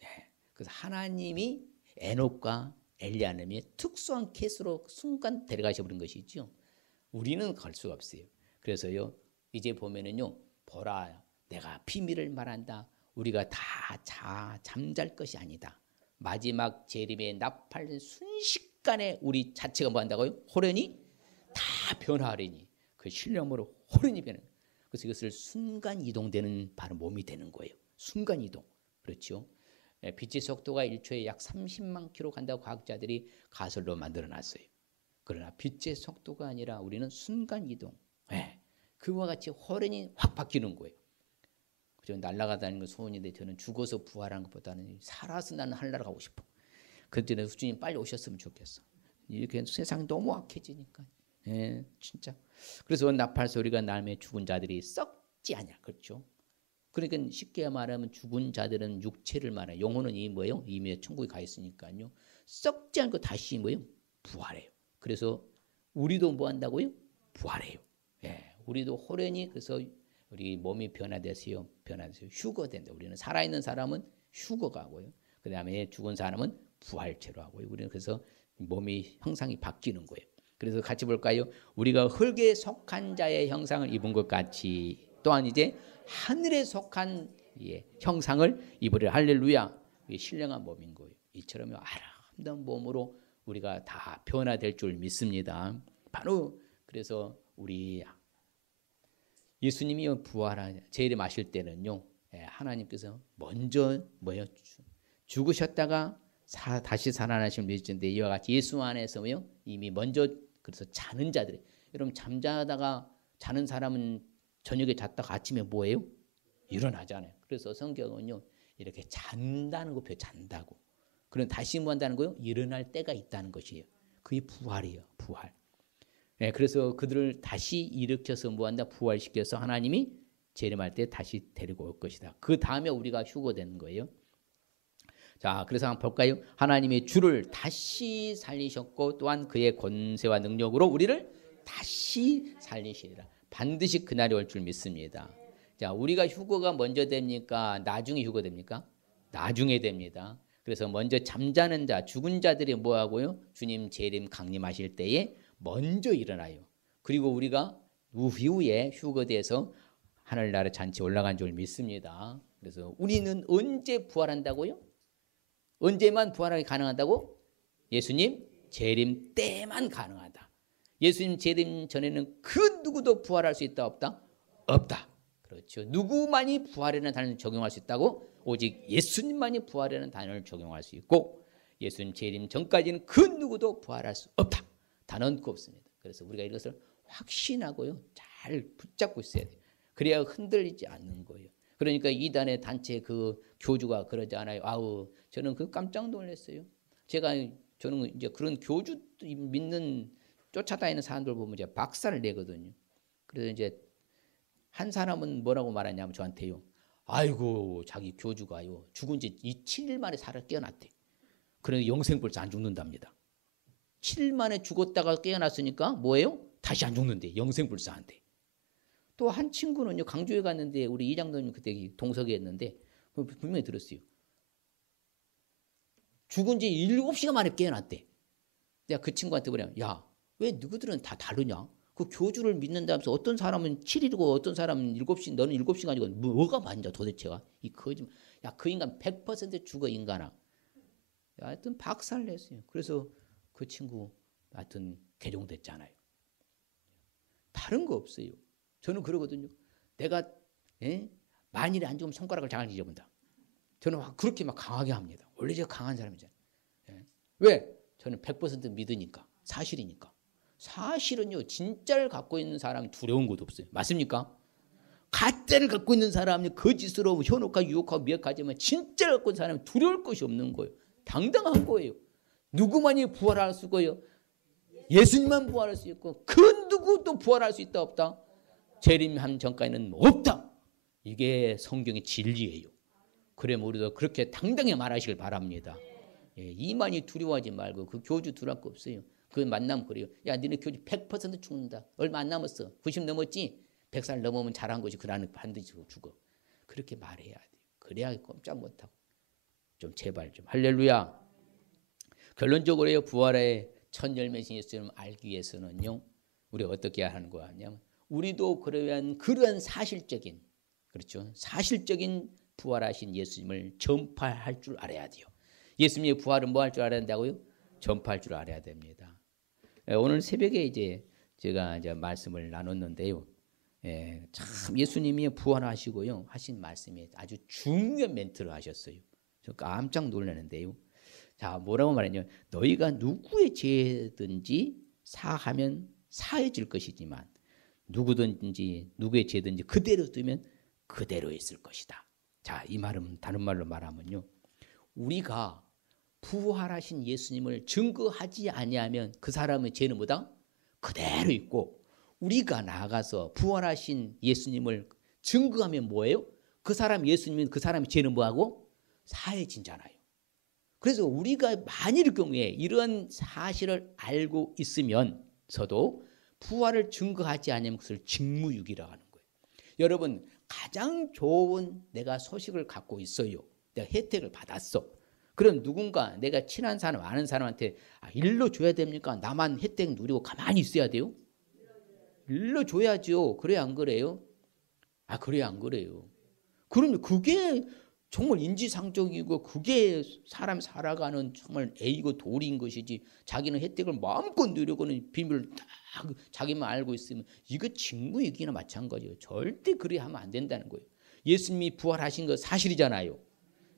네. 그래서 하나님이 에녹과 엘리야님이 특수한 케이스로 순간 데려가셔버린 것이죠. 우리는 갈 수가 없어요. 그래서요. 이제 보면은요. 보라 내가 비밀을 말한다. 우리가 다 잠잘 것이 아니다. 마지막 재림의 나팔 순식간에 우리 자체가 뭐 한다고요? 호련히 다 변화하려니 그 신령으로 호련히 변해. 그래서 이것을 순간 이동되는 바로 몸이 되는 거예요. 순간 이동. 그렇죠. 빛의 속도가 1초에 약 30만 킬로 간다고 과학자들이 가설로 만들어 놨어요. 그러나 빛의 속도가 아니라 우리는 순간 이동. 네. 그와 같이 호련히 확 바뀌는 거예요. 그죠? 날아가다니는 건 소원인데 저는 죽어서 부활한 것보다는 살아서 나는 하늘나라 가고 싶어. 그때는 주님 빨리 오셨으면 좋겠어. 이렇게 세상이 너무 악해지니까. 예, 진짜. 그래서 나팔 소리가 나면 죽은 자들이 썩지 않냐. 그렇죠? 그러니까 쉽게 말하면 죽은 자들은 육체를 말해요. 영혼은 이미 뭐예요? 이미 천국에 가 있으니까요. 썩지 않고 다시 뭐예요? 부활해요. 그래서 우리도 뭐 한다고요? 부활해요. 예, 우리도 호련히 그래서 우리 몸이 변화돼서요. 휴거된다. 우리는 살아있는 사람은 휴거가고요. 그 다음에 죽은 사람은 부활체로 하고요. 우리는 그래서 몸이 형상이 바뀌는 거예요. 그래서 같이 볼까요? 우리가 흙에 속한 자의 형상을 입은 것 같이 또한 이제 하늘에 속한 형상을 입으리라. 할렐루야. 신령한 몸인 거예요. 이처럼 아름다운 몸으로 우리가 다 변화될 줄 믿습니다. 바로 그래서 우리 예수님이 부활한 재림하실 때는요. 하나님께서 먼저 죽으셨다가 다시 살아나신 믿으신데 이와 같이 예수 안에서요. 이미 먼저 그래서 자는 자들이 여러분 잠자다가 자는 사람은 저녁에 잤다가 아침에 뭐예요? 일어나잖아요. 그래서 성경은요. 이렇게 잔다는 거 잔다고. 그럼 다시 뭐 한다는 거요? 일어날 때가 있다는 것이에요. 그게 부활이에요. 부활. 그래서 그들을 다시 일으켜서 뭐 한다? 부활시켜서 하나님이 재림할 때 다시 데리고 올 것이다. 그 다음에 우리가 휴거되는 거예요. 자, 그래서 한번 볼까요? 하나님이 주를 다시 살리셨고 또한 그의 권세와 능력으로 우리를 다시 살리시리라. 반드시 그날이 올 줄 믿습니다. 자, 우리가 휴거가 먼저 됩니까? 나중에 휴거됩니까? 나중에 됩니다. 그래서 먼저 잠자는 자, 죽은 자들이 뭐 하고요? 주님 재림 강림하실 때에 먼저 일어나요. 그리고 우리가 이후에 휴거돼서 하늘나라 잔치 올라간 줄 믿습니다. 그래서 우리는 언제 부활한다고요? 언제만 부활하기 가능하다고? 예수님 재림 때만 가능하다. 예수님 재림 전에는 그 누구도 부활할 수 있다 없다? 없다. 그렇죠. 누구만이 부활이라는 단어를 적용할 수 있다고? 오직 예수님만이 부활이라는 단어를 적용할 수 있고 예수님 재림 전까지는 그 누구도 부활할 수 없다. 단언코 없습니다. 그래서 우리가 이것을 확신하고요. 잘 붙잡고 있어야 돼요. 그래야 흔들리지 않는 거예요. 그러니까 이단의 단체 그 교주가 그러지 않아요. 아우, 저는 그 깜짝 놀랐어요. 저는 이제 그런 교주 믿는 쫓아다니는 사람들 보면 이제 박살을 내거든요. 그래서 이제 한 사람은 뭐라고 말하냐면 저한테요. 아이고, 자기 교주가요. 죽은 지 7일 만에 살아 깨어났대. 그래서 영생불사 안 죽는답니다. 7일 만에 죽었다가 깨어났으니까 뭐예요? 다시 안 죽는데. 영생불사한테. 또 한 친구는요. 강주에 갔는데 우리 이장로님 그때 동석에 했는데 분명히 들었어요. 죽은 지 7시간 만에 깨어났대. 내가 그 친구한테 그래요. 야, 왜 누구들은 다 다르냐? 그 교주를 믿는다면서 어떤 사람은 7일이고 어떤 사람은 7시, 너는 7시간이고 뭐가 맞냐 도대체가. 이 거짓말. 야, 그 인간 100% 죽어 인간아. 하여튼 박살 냈어요. 그래서 그 친구 하여튼 개종됐잖아요. 다른 거 없어요. 저는 그러거든요. 내가 만일에 안 죽으면 손가락을 장을 잊어본다. 저는 그렇게 막 강하게 합니다. 원래 제가 강한 사람이잖아요. 왜? 저는 100% 믿으니까. 사실이니까. 사실은요. 진짜를 갖고 있는 사람이 두려운 것도 없어요. 맞습니까? 가짜를 갖고 있는 사람이 거짓으로 현혹하고 유혹하고 미혹하지만 진짜를 갖고 있는 사람은 두려울 것이 없는 거예요. 당당한 거예요. 누구만이 부활할 수 있고요. 예수님만 부활할 수 있고 그 누구도 부활할 수 있다 없다? 재림한 전까지는 없다. 이게 성경의 진리예요. 그러면 우리도 그렇게 당당히 말하시길 바랍니다. 이만희 두려워하지 말고 그 교주 두려울 거 없어요. 그 만나면 그래요. 야, 너네 교주 100% 죽는다. 얼마 안 남았어. 90 넘었지? 100살 넘으면 잘한 것이 그라는 반드시 죽어. 그렇게 말해야 돼요. 그래야 꼼짝 못하고. 좀 제발 좀. 할렐루야. 결론적으로요. 부활의 첫 열매신 예수님을 알기 위해서는요. 우리가 어떻게 하는 거 아니냐면 우리도 그러한 사실적인 그렇죠. 사실적인 부활하신 예수님을 전파할 줄 알아야 돼요. 예수님의 부활은 뭐 할 줄 알아야 된다고요? 전파할 줄 알아야 됩니다. 오늘 새벽에 이제 제가 이제 말씀을 나눴는데요. 참 예수님이 부활하시고요. 하신 말씀이 아주 중요한 멘트를 하셨어요. 저 깜짝 놀라는데요. 자, 뭐라고 말했냐? 너희가 누구의 죄든지 사하면 사해질 것이지만 누구든지 누구의 죄든지 그대로 두면 그대로 있을 것이다. 자, 이 말은 다른 말로 말하면요. 우리가 부활하신 예수님을 증거하지 아니하면 그 사람의 죄는 뭐다? 그대로 있고 우리가 나아가서 부활하신 예수님을 증거하면 뭐예요? 그 사람 예수님은 그 사람의 죄는 뭐하고? 사해진잖아요. 그래서 우리가 만일 경우에 이런 사실을 알고 있으면서도 부활을 증거하지 않으면 그것을 직무유기라고 하는 거예요. 여러분, 가장 좋은 내가 소식을 갖고 있어요. 내가 혜택을 받았어. 그럼 누군가 내가 친한 사람, 아는 사람한테 일러줘야 됩니까? 나만 혜택 누리고 가만히 있어야 돼요? 일러줘야죠. 그래야 안 그래요? 그래야 안 그래요. 그러면 그게 정말 인지상정이고 그게 사람이 살아가는 정말 A고 도리인 것이지, 자기는 혜택을 마음껏 누리고는 비밀을 딱 자기만 알고 있으면 이거 직무유기나 마찬가지예요. 절대 그래 하면 안 된다는 거예요. 예수님이 부활하신 거 사실이잖아요.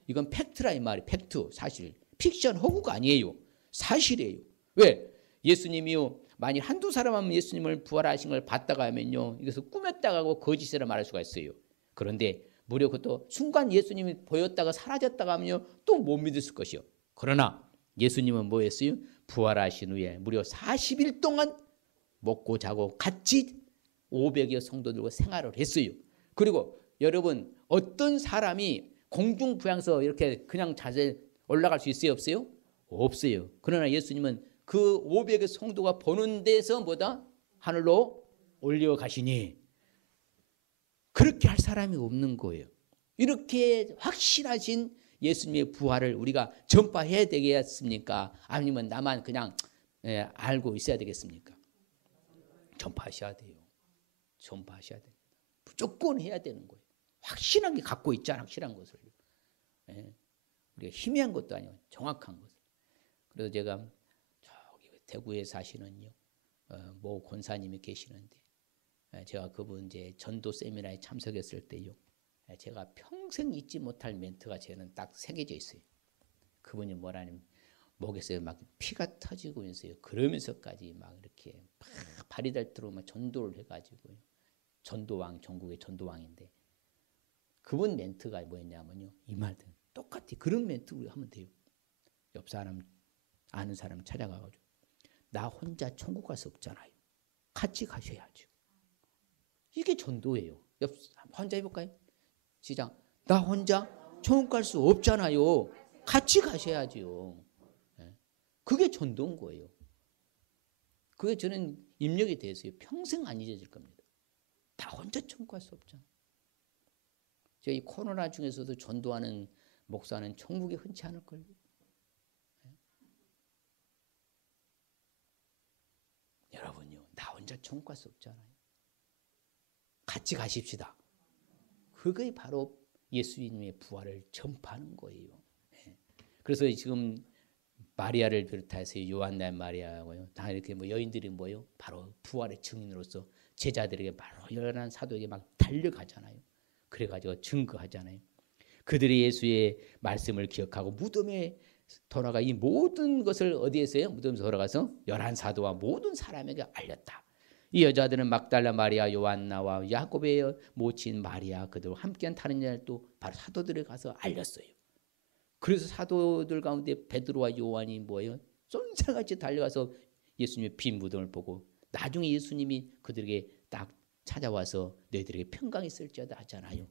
이건 팩트라 이 말이, 팩트, 사실. 픽션, 허구가 아니에요. 사실이에요. 왜? 예수님이요, 만일 한두 사람 하면 예수님을 부활하신 걸 봤다가 하면요, 이것을 꾸몄다가 하고 거짓이라 말할 수가 있어요. 그런데 무려 그것도 순간 예수님이 보였다가 사라졌다가 하면요, 또 못 믿었을 것이요. 그러나 예수님은 뭐 했어요? 부활하신 후에 무려 40일 동안 먹고 자고 같이 500여 성도들과 생활을 했어요. 그리고 여러분, 어떤 사람이 공중부양서 이렇게 그냥 자세 올라갈 수 있어요? 없어요? 없어요. 그러나 예수님은 그 500의 성도가 보는 데서 뭐다? 하늘로 올려가시니 그렇게 할 사람이 없는 거예요. 이렇게 확실하신 예수님의 부활을 우리가 전파해야 되겠습니까? 아니면 나만 그냥 알고 있어야 되겠습니까? 전파하셔야 돼요. 전파하셔야 됩니다. 무조건 해야 되는 거예요. 확실한 게 갖고 있잖아, 확실한 것을. 우리가 희미한 것도 아니고 정확한 것을. 그래서 제가 저기 대구에 사시는요, 모 권사님이 계시는데, 제가 그분 이제 전도 세미나에 참석했을 때요, 제가 평생 잊지 못할 멘트가 저는 딱 새겨져 있어요. 그분이 뭐라냐면, 목에서 막 피가 터지고 있어요. 그러면서까지 막 이렇게 막 발이 닳도록 막 전도를 해가지고요. 전도왕, 전국의 전도왕인데, 그분 멘트가 뭐였냐면요, 이 말들 똑같아. 그런 멘트 우리 하면 돼요. 옆 사람, 아는 사람 찾아가가지고, 나 혼자 천국 갈 수 없잖아요. 같이 가셔야죠. 이게 전도예요. 혼자 해볼까요? 시작. 나 혼자 천국 갈 수 없잖아요. 같이 가셔야죠. 그게 전도인 거예요. 그게 저는 입력이 돼서요, 평생 안 잊어질 겁니다. 나 혼자 천국 갈 수 없잖아요. 저희 코로나 중에서도 전도하는 목사는 천국에 흔치 않을걸요. 여러분요, 나 혼자 천국 갈 수 없잖아요. 같이 가십시다. 그게 바로 예수님의 부활을 전파하는 거예요. 그래서 지금 마리아를 비롯해서 요한나 마리아고요, 다 이렇게 뭐 여인들이 뭐요, 바로 부활의 증인으로서 제자들에게 바로 열한 사도에게 막 달려가잖아요. 그래가지고 증거하잖아요. 그들이 예수의 말씀을 기억하고 무덤에 돌아가 이 모든 것을 어디에서요? 무덤에 돌아가서 열한 사도와 모든 사람에게 알렸다. 이 여자들은 막달라 마리아, 요한나와 야곱의 모친 마리아, 그들 함께한 다른 여자도 바로 사도들에 가서 알렸어요. 그래서 사도들 가운데 베드로와 요한이 뭐예요? 쏜살같이 달려가서 예수님의 빈 무덤을 보고 나중에 예수님이 그들에게 딱 찾아와서 너희들에게 평강이 있을지어다 하잖아요.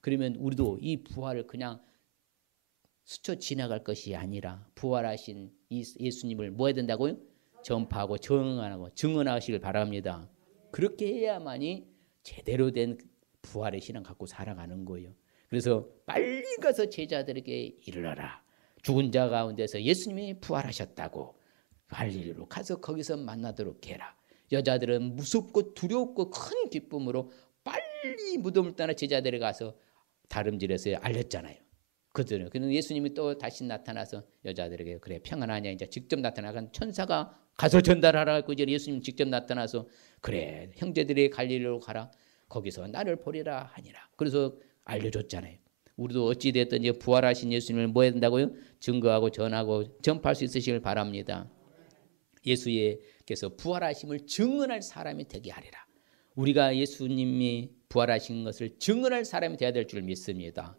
그러면 우리도 이 부활을 그냥 스쳐 지나갈 것이 아니라 부활하신 이 예수님을 뭐 해야 된다고요? 전파하고 증언하시길 바랍니다. 그렇게 해야만이 제대로 된 부활의 신앙 갖고 살아가는 거예요. 그래서 빨리 가서 제자들에게 이르러라. 죽은 자 가운데서 예수님이 부활하셨다고 갈릴리로 가서 거기서 만나도록 해라. 여자들은 무섭고 두렵고 큰 기쁨으로 빨리 무덤을 떠나 제자들에 가서 다름질해서 알렸잖아요. 그들은. 그런데 예수님이 또 다시 나타나서 여자들에게 그래 평안하냐, 이제 직접 나타나간 천사가 가서 전달하라고 이제 예수님 직접 나타나서 그래 형제들이 갈릴리로 가라. 거기서 나를 보리라 하니라. 그래서 알려줬잖아요. 우리도 어찌됐든 이제 부활하신 예수님을 뭐 해야 된다고요? 증거하고 전하고 전파할 수 있으시길 바랍니다. 예수께서 부활하심을 증언할 사람이 되게 하리라. 우리가 예수님이 부활하신 것을 증언할 사람이 되어야 될 줄 믿습니다.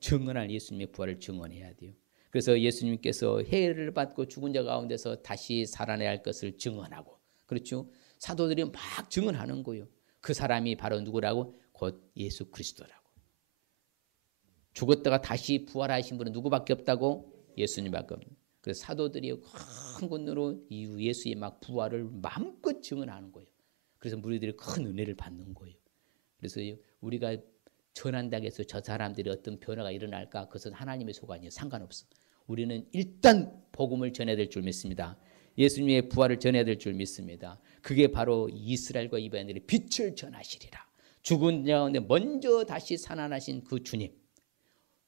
증언할 예수님의 부활을 증언해야 돼요. 그래서 예수님께서 해를 받고 죽은 자 가운데서 다시 살아내야 할 것을 증언하고, 그렇죠? 사도들이 막 증언하는 거예요. 그 사람이 바로 누구라고? 곧 예수 그리스도라고. 죽었다가 다시 부활하신 분은 누구밖에 없다고? 예수님밖에 없는. 그래서 사도들이 큰 군으로 이후 예수의 막 부활을 마음껏 증언하는 거예요. 그래서 무리들이 큰 은혜를 받는 거예요. 그래서 우리가 전한다고 해서 저 사람들이 어떤 변화가 일어날까? 그것은 하나님의 소관이에요. 상관없어. 우리는 일단 복음을 전해야 될 줄 믿습니다. 예수님의 부활을 전해야 될 줄 믿습니다. 그게 바로 이스라엘과 이방인들의 빛을 전하시리라. 죽은 자 가운데 먼저 다시 살아나신 그 주님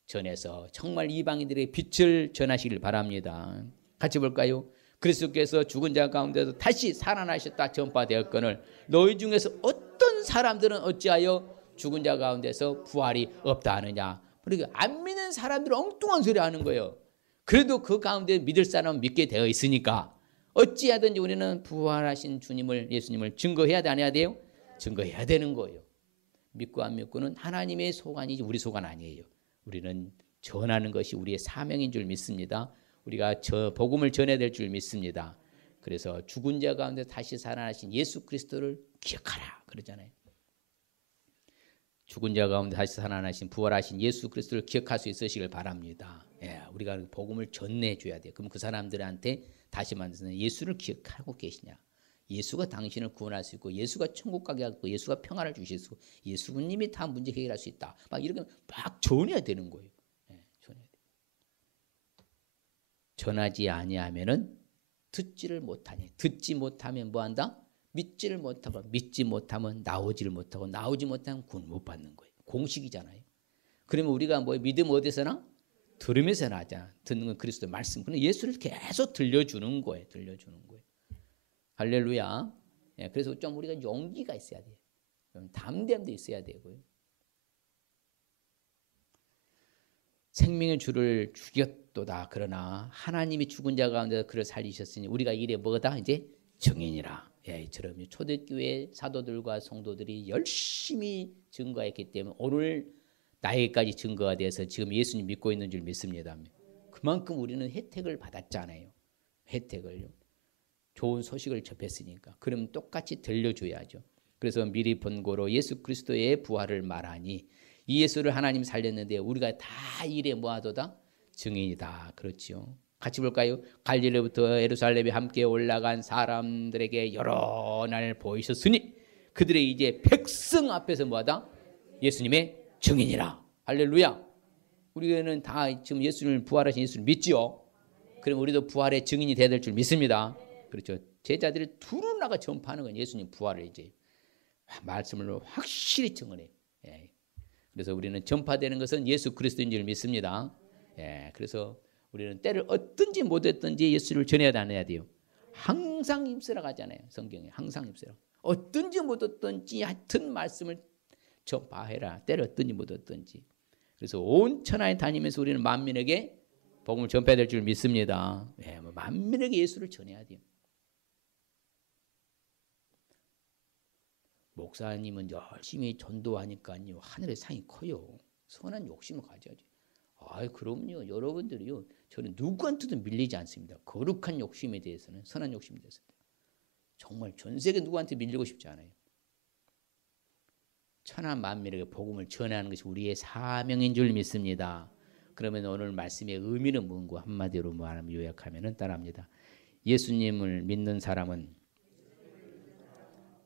전해서 정말 이방인들의 빛을 전하시길 바랍니다. 같이 볼까요? 그리스도께서 죽은 자 가운데서 다시 살아나셨다 전파되었거늘 너희 중에서 어떤 사람들은 어찌하여 죽은 자 가운데서 부활이 없다 하느냐. 그러니까 안 믿는 사람들은 엉뚱한 소리 하는 거예요. 그래도 그 가운데 믿을 사람은 믿게 되어 있으니까 어찌하든지 우리는 부활하신 주님을, 예수님을 증거해야 돼, 안 해야 돼요? 증거해야 되는 거예요. 믿고 안 믿고는 하나님의 소관이지 우리 소관 아니에요. 우리는 전하는 것이 우리의 사명인 줄 믿습니다. 우리가 저 복음을 전해야 될 줄 믿습니다. 그래서 죽은 자 가운데 다시 살아나신 예수 그리스도를 기억하라 그러잖아요. 죽은 자 가운데 다시 살아나신 부활하신 예수 그리스도를 기억할 수 있으시길 바랍니다. 예, 우리가 복음을 전해줘야 돼요. 그럼 그 사람들한테 다시 만드는 예수를 기억하고 계시냐. 예수가 당신을 구원할 수 있고 예수가 천국 가게 하고 예수가 평안을 주실 수 있고 예수님이 다 문제 해결할 수 있다. 막 이렇게 막 전해야 되는 거예요. 예, 전해야 돼요. 전하지 아니하면은 듣지를 못하니 듣지 못하면 뭐한다? 믿지를 못하고 믿지 못하면 나오지를 못하고 나오지 못하면 구원 못 받는 거예요. 공식이잖아요. 그러면 우리가 뭐 믿음 어디서나? 들으면서 나자. 듣는 건 그리스도 말씀. 그럼 예수를 계속 들려주는 거예요. 들려주는 거예요. 할렐루야. 예, 그래서 좀 우리가 용기가 있어야 돼요. 담대함도 있어야 되고요. 생명의 주를 죽였도다. 그러나 하나님이 죽은 자 가운데서 그를 살리셨으니 우리가 이래 뭐다? 이제 증인이라. 예, 이처럼 초대교회 사도들과 성도들이 열심히 증거했기 때문에 오늘 나에게까지 증거가 돼서 지금 예수님 믿고 있는 줄 믿습니다. 그만큼 우리는 혜택을 받았잖아요. 혜택을요. 좋은 소식을 접했으니까. 그럼 똑같이 들려줘야죠. 그래서 미리 본고로 예수 그리스도의 부활을 말하니 이 예수를 하나님 살렸는데 우리가 다 이래 모아도다 증인이다. 그렇지요. 같이 볼까요? 갈릴리부터 예루살렘에 함께 올라간 사람들에게 여러 날 보이셨으니 그들의 이제 백성 앞에서 뭐하다? 예수님의 증인이라. 할렐루야. 우리는 다 지금 예수님을 부활하신 예수를 믿지요. 그럼 우리도 부활의 증인이 되어야 될 줄 믿습니다. 그렇죠. 제자들이 두루 나가 전파하는 건 예수님 부활을 이제 말씀으로 확실히 증언해요. 예. 그래서 우리는 전파되는 것은 예수 그리스도인 줄 믿습니다. 예. 그래서 우리는 때를 어떤지 못했든지 예수를 전해야 다녀야 돼요. 항상 힘쓰라고 하잖아요. 성경에 항상 힘쓰라. 어떤지 못했든지 하여튼 말씀을 전파해라. 때를 어떤지 못했든지. 그래서 온 천하에 다니면서 우리는 만민에게 복음을 전파해야 될 줄 믿습니다. 예, 만민에게 예수를 전해야 돼요. 목사님은 열심히 전도하니까요. 하늘의 상이 커요. 선한 욕심을 가져야죠. 아이, 그럼요. 여러분들이요. 저는 누구한테도 밀리지 않습니다. 거룩한 욕심에 대해서는, 선한 욕심에 대해서는. 정말 전 세계 누구한테 밀리고 싶지 않아요. 천하 만민에게 복음을 전하는 것이 우리의 사명인 줄 믿습니다. 그러면 오늘 말씀의 의미는 뭔가 한마디로 말하면 요약하면 따라합니다. 예수님을 믿는 사람은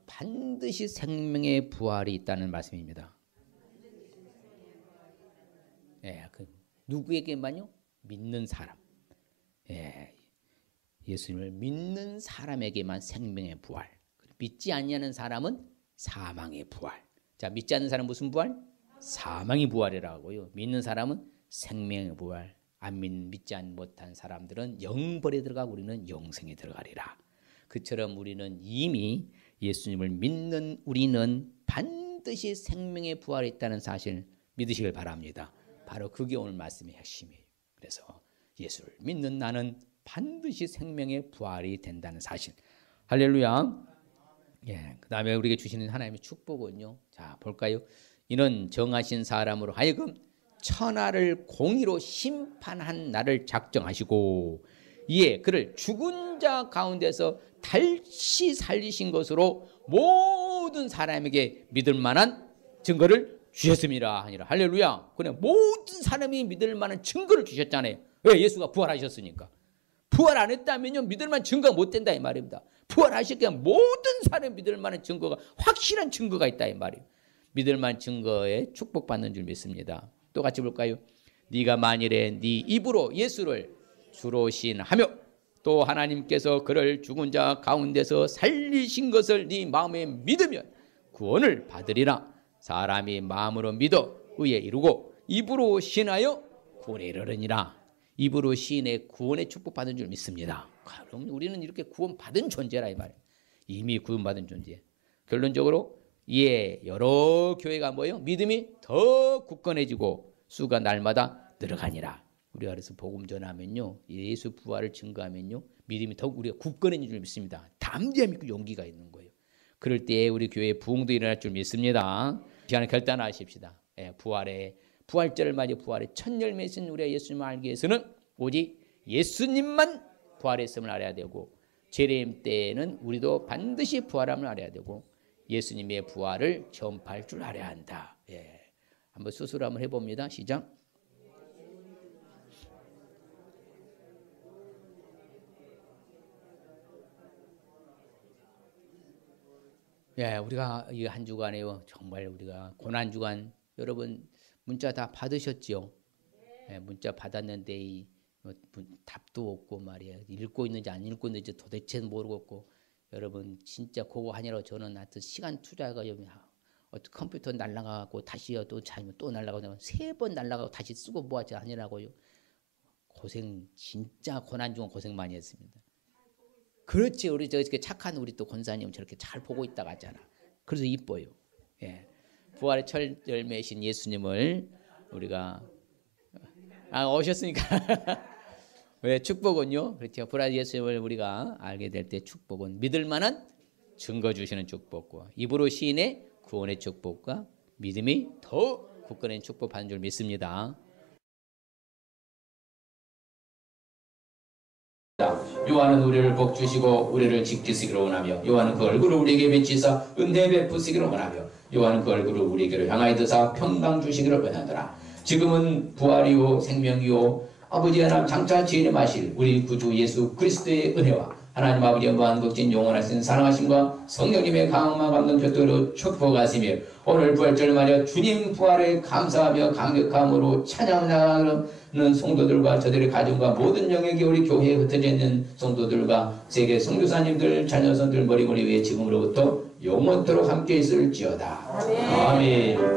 반드시 생명의 부활이 있다는 말씀입니다. 예, 누구에게만요? 믿는 사람. 예, 예수님을 믿는 사람에게만 생명의 부활. 믿지 않는 사람은 사망의 부활. 자, 믿지 않는 사람은 무슨 부활? 사망의 부활이라고 하고요. 믿는 사람은 생명의 부활. 믿지 못한 사람들은 영벌에 들어가고 우리는 영생에 들어가리라. 그처럼 우리는 이미 예수님을 믿는 우리는 반드시 생명의 부활이 있다는 사실 믿으시길 바랍니다. 바로 그게 오늘 말씀의 핵심이에요. 그래서 예수를 믿는 나는 반드시 생명의 부활이 된다는 사실. 할렐루야. 예, 그 다음에 우리에게 주시는 하나님의 축복은요. 자, 볼까요? 이는 정하신 사람으로 하여금 천하를 공의로 심판한 날을 작정하시고 이에 그를 죽은 자 가운데서 다시 살리신 것으로 모든 사람에게 믿을 만한 증거를 주셨습니다. 하니라. 할렐루야. 그냥 모든 사람이 믿을 만한 증거를 주셨잖아요. 왜? 예수가 부활하셨으니까. 부활 안 했다면요 믿을 만한 증거가 못 된다 이 말입니다. 부활하셨기에 모든 사람이 믿을 만한 증거가, 확실한 증거가 있다 이 말이에요. 믿을 만한 증거에 축복받는 줄 믿습니다. 또 같이 볼까요? 네가 만일에 네 입으로 예수를 주로 시인하며 또 하나님께서 그를 죽은 자 가운데서 살리신 것을 네 마음에 믿으면 구원을 받으리라. 사람이 마음으로 믿어 의에 이루고 입으로 시인하여 구원에 이르느니라. 입으로 시인해 구원의 축복받은 줄 믿습니다. 그럼 우리는 이렇게 구원받은 존재라 이 말이에요. 이미 구원받은 존재. 결론적으로 여러 교회가 뭐예요? 믿음이 더 굳건해지고 수가 날마다 늘어가니라. 우리가 그래서 복음 전하면요, 예수 부활을 증거하면요, 믿음이 더욱 우리가 굳건해진 줄 믿습니다. 담대함 있고 용기가 있는 거예요. 그럴 때 우리 교회에 부흥도 일어날 줄 믿습니다. 이 시간에 결단하십시다. 부활절을 맞이 부활의 첫 열매신 우리가 예수님을 알기 위해서는 오직 예수님만 부활했음을 알아야 되고, 재림 때에는 우리도 반드시 부활함을 알아야 되고, 예수님의 부활을 전파할 줄 알아야 한다. 한번 수술 한번 해봅니다. 시작. 우리가 이 한 주간에요, 정말 우리가 고난 주간, 여러분 문자 다 받으셨지요? 문자 받았는데 답도 없고 말이에요. 읽고 있는지 안 읽고 있는지 도대체 모르겠고, 여러분 진짜 그거 하느라고 저는 하여튼 시간 투자해가지고 컴퓨터 날라가고 다시 또 자면 또 날라가고 3번 날라가고 다시 쓰고 뭐하지 하느라고요. 고생, 진짜 고난 중은 고생 많이 했습니다. 그렇지, 우리 저렇게 착한 우리 또 권사님 저렇게 잘 보고 있다가 하잖아. 그래서 이뻐요. 부활의 첫 열매이신 예수님을 우리가 오셨으니까 왜 축복은요? 그렇죠. 부활의 예수님을 우리가 알게 될 때 축복은 믿을 만한 증거 주시는 축복과 입으로 시인의 구원의 축복과 믿음이 더 굳건한 축복 받는 줄 믿습니다. 요한은 우리를 복 주시고 우리를 지키시기를 원하며, 요한은 그 얼굴을 우리에게 비치사 은혜 베푸시기를 원하며, 요한은 그 얼굴을 우리에게 향하여 드사 평강 주시기를 원하더라. 지금은 부활이요 생명이요 아버지 하나님 장차 재림하실 우리 구주 예수 그리스도의 은혜와 하나님 아버지의 무한극진 영원하신 사랑하심과 성령님의 강함과 감동 교토로 축복하시며, 오늘 부활절 맞아 주님 부활에 감사하며 강력함으로 찬양 나가는 성도들과 저들의 가정과 모든 영역에 우리 교회에 흩어져 있는 성도들과 세계 선교사님들 자녀선들 머리머리 위에 지금으로부터 영원토록 함께 있을지어다. 아멘.